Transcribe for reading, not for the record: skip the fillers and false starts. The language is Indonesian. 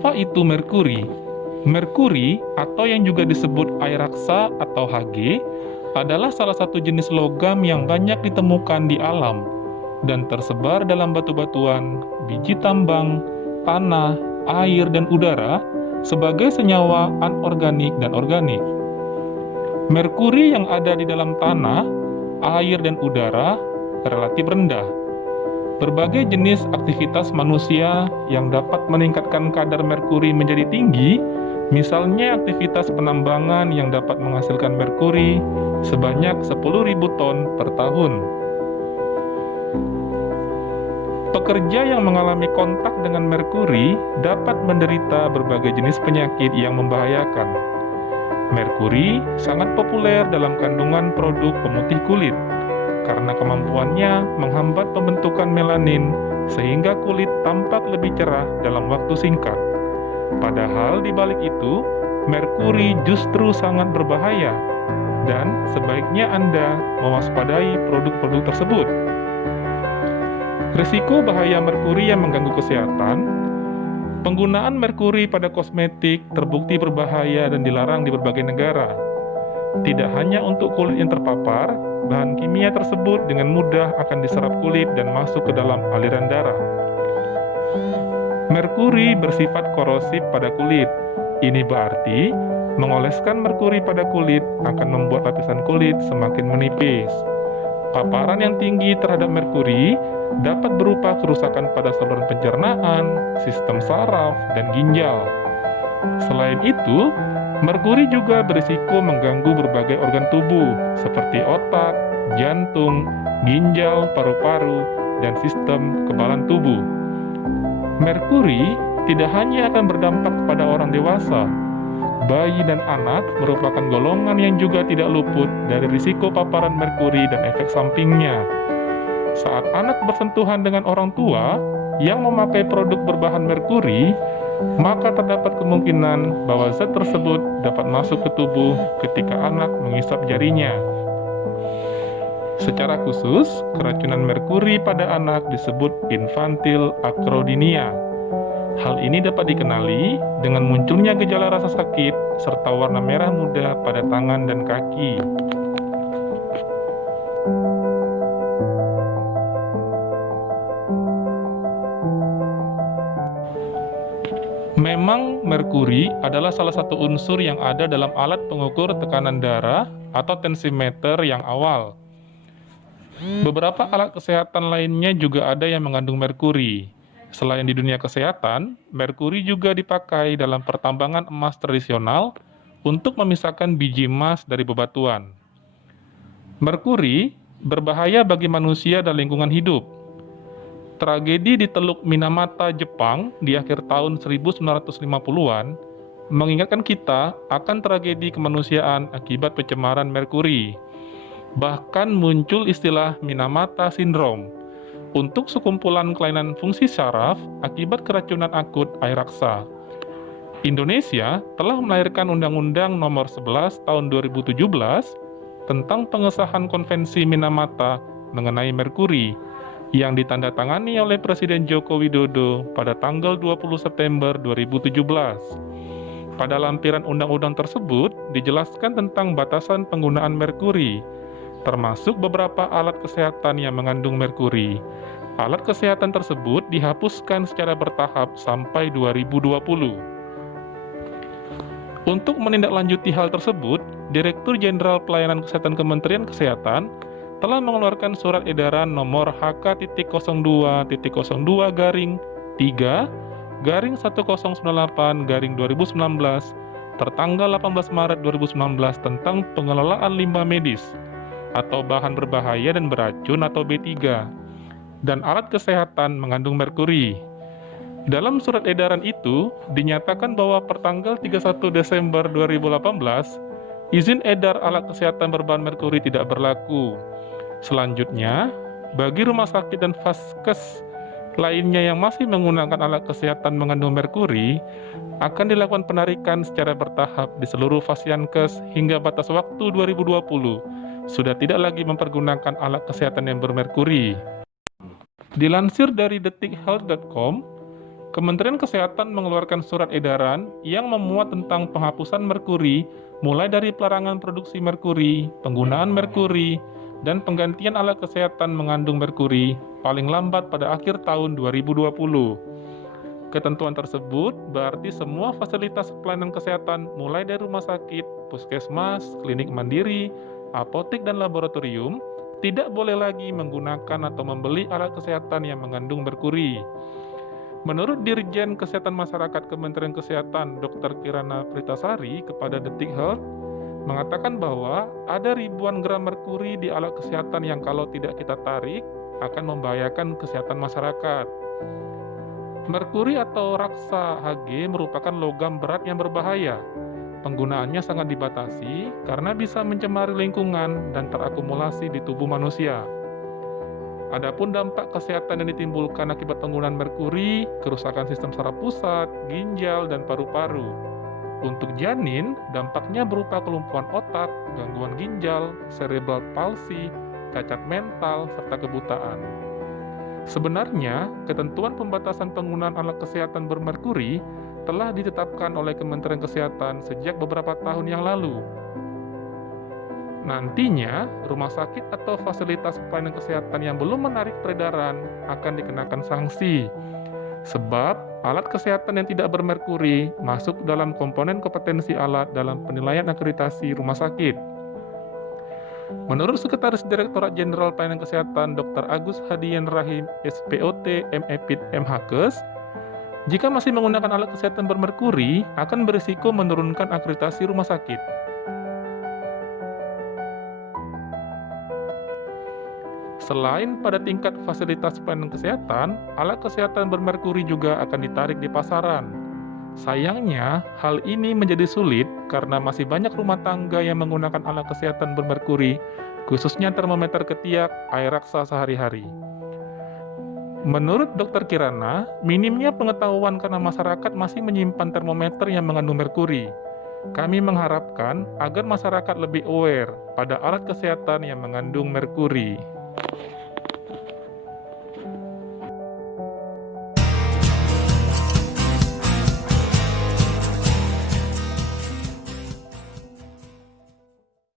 Apa itu merkuri? Merkuri, atau yang juga disebut air raksa atau Hg, adalah salah satu jenis logam yang banyak ditemukan di alam dan tersebar dalam batu-batuan, biji tambang, tanah, air, dan udara sebagai senyawa anorganik dan organik. Merkuri yang ada di dalam tanah, air, dan udara relatif rendah. Berbagai jenis aktivitas manusia yang dapat meningkatkan kadar merkuri menjadi tinggi, misalnya aktivitas penambangan yang dapat menghasilkan merkuri sebanyak 10.000 ton per tahun. Pekerja yang mengalami kontak dengan merkuri dapat menderita berbagai jenis penyakit yang membahayakan. Merkuri sangat populer dalam kandungan produk pemutih kulit karena kemampuannya menghambat pembentukan melanin sehingga kulit tampak lebih cerah dalam waktu singkat. Padahal di balik itu, merkuri justru sangat berbahaya dan sebaiknya Anda mewaspadai produk-produk tersebut. Risiko bahaya merkuri yang mengganggu kesehatan. Penggunaan merkuri pada kosmetik terbukti berbahaya dan dilarang di berbagai negara. Tidak hanya untuk kulit yang terpapar, bahan kimia tersebut dengan mudah akan diserap kulit dan masuk ke dalam aliran darah. Merkuri bersifat korosif pada kulit. Ini berarti mengoleskan merkuri pada kulit akan membuat lapisan kulit semakin menipis. Paparan yang tinggi terhadap merkuri dapat berupa kerusakan pada saluran pencernaan, sistem saraf, dan ginjal. Selain itu, merkuri juga berisiko mengganggu berbagai organ tubuh seperti otak, jantung, ginjal, paru-paru, dan sistem kekebalan tubuh. Merkuri tidak hanya akan berdampak pada orang dewasa, bayi dan anak merupakan golongan yang juga tidak luput dari risiko paparan merkuri dan efek sampingnya. Saat anak bersentuhan dengan orang tua yang memakai produk berbahan merkuri, maka terdapat kemungkinan bahwa zat tersebut dapat masuk ke tubuh ketika anak menghisap jarinya. Secara khusus, keracunan merkuri pada anak disebut infantile acrodynia. Hal ini dapat dikenali dengan munculnya gejala rasa sakit serta warna merah muda pada tangan dan kaki. Memang merkuri adalah salah satu unsur yang ada dalam alat pengukur tekanan darah atau tensimeter yang awal. Beberapa alat kesehatan lainnya juga ada yang mengandung merkuri. Selain di dunia kesehatan, merkuri juga dipakai dalam pertambangan emas tradisional untuk memisahkan biji emas dari bebatuan. Merkuri berbahaya bagi manusia dan lingkungan hidup. Tragedi di Teluk Minamata, Jepang di akhir tahun 1950-an mengingatkan kita akan tragedi kemanusiaan akibat pencemaran merkuri. Bahkan muncul istilah Minamata Syndrome untuk sekumpulan kelainan fungsi saraf akibat keracunan akut air raksa. Indonesia telah melahirkan Undang-Undang Nomor 11 Tahun 2017 tentang pengesahan Konvensi Minamata mengenai merkuri yang ditandatangani oleh Presiden Joko Widodo pada tanggal 20 September 2017. Pada lampiran undang-undang tersebut dijelaskan tentang batasan penggunaan merkuri, termasuk beberapa alat kesehatan yang mengandung merkuri. Alat kesehatan tersebut dihapuskan secara bertahap sampai 2020. Untuk menindaklanjuti hal tersebut, Direktur Jenderal Pelayanan Kesehatan Kementerian Kesehatan telah mengeluarkan surat edaran nomor HK.03.3/1098/2019 tertanggal 18 Maret 2019 tentang pengelolaan limbah medis atau bahan berbahaya dan beracun atau B3 dan alat kesehatan mengandung merkuri. Dalam surat edaran itu dinyatakan bahwa pertanggal 31 Desember 2018 izin edar alat kesehatan berbahan merkuri tidak berlaku. Selanjutnya, bagi rumah sakit dan vaskes lainnya yang masih menggunakan alat kesehatan mengandung merkuri, akan dilakukan penarikan secara bertahap di seluruh Fasiankes hingga batas waktu 2020, sudah tidak lagi mempergunakan alat kesehatan yang bermerkuri. Dilansir dari detikhealth.com, Kementerian Kesehatan mengeluarkan surat edaran yang memuat tentang penghapusan merkuri, mulai dari pelarangan produksi merkuri, penggunaan merkuri, dan penggantian alat kesehatan mengandung merkuri paling lambat pada akhir tahun 2020. Ketentuan tersebut berarti semua fasilitas pelayanan kesehatan mulai dari rumah sakit, puskesmas, klinik mandiri, apotek, dan laboratorium tidak boleh lagi menggunakan atau membeli alat kesehatan yang mengandung merkuri. Menurut Dirjen Kesehatan Masyarakat Kementerian Kesehatan Dr. Kirana Pritasari kepada Detik Health, mengatakan bahwa ada ribuan gram merkuri di alat kesehatan yang kalau tidak kita tarik akan membahayakan kesehatan masyarakat. Merkuri atau raksa Hg merupakan logam berat yang berbahaya. Penggunaannya sangat dibatasi karena bisa mencemari lingkungan dan terakumulasi di tubuh manusia. Adapun dampak kesehatan yang ditimbulkan akibat penggunaan merkuri, kerusakan sistem saraf pusat, ginjal, dan paru-paru. Untuk janin, dampaknya berupa kelumpuhan otak, gangguan ginjal, cerebral palsy, cacat mental, serta kebutaan. Sebenarnya, ketentuan pembatasan penggunaan alat kesehatan bermerkuri telah ditetapkan oleh Kementerian Kesehatan sejak beberapa tahun yang lalu. Nantinya, rumah sakit atau fasilitas pelayanan kesehatan yang belum menarik peredaran akan dikenakan sanksi. Sebab, alat kesehatan yang tidak bermerkuri masuk dalam komponen kompetensi alat dalam penilaian akreditasi rumah sakit. Menurut Sekretaris Direktorat Jenderal Pelayanan Kesehatan Dr. Agus Hadian Rahim, SPOT, MEPID, MHKes, jika masih menggunakan alat kesehatan bermerkuri, akan berisiko menurunkan akreditasi rumah sakit. Selain pada tingkat fasilitas pelayanan kesehatan, alat kesehatan bermerkuri juga akan ditarik di pasaran. Sayangnya, hal ini menjadi sulit karena masih banyak rumah tangga yang menggunakan alat kesehatan bermerkuri, khususnya termometer ketiak, air raksa sehari-hari. Menurut Dr. Kirana, minimnya pengetahuan karena masyarakat masih menyimpan termometer yang mengandung merkuri. Kami mengharapkan agar masyarakat lebih aware pada alat kesehatan yang mengandung merkuri.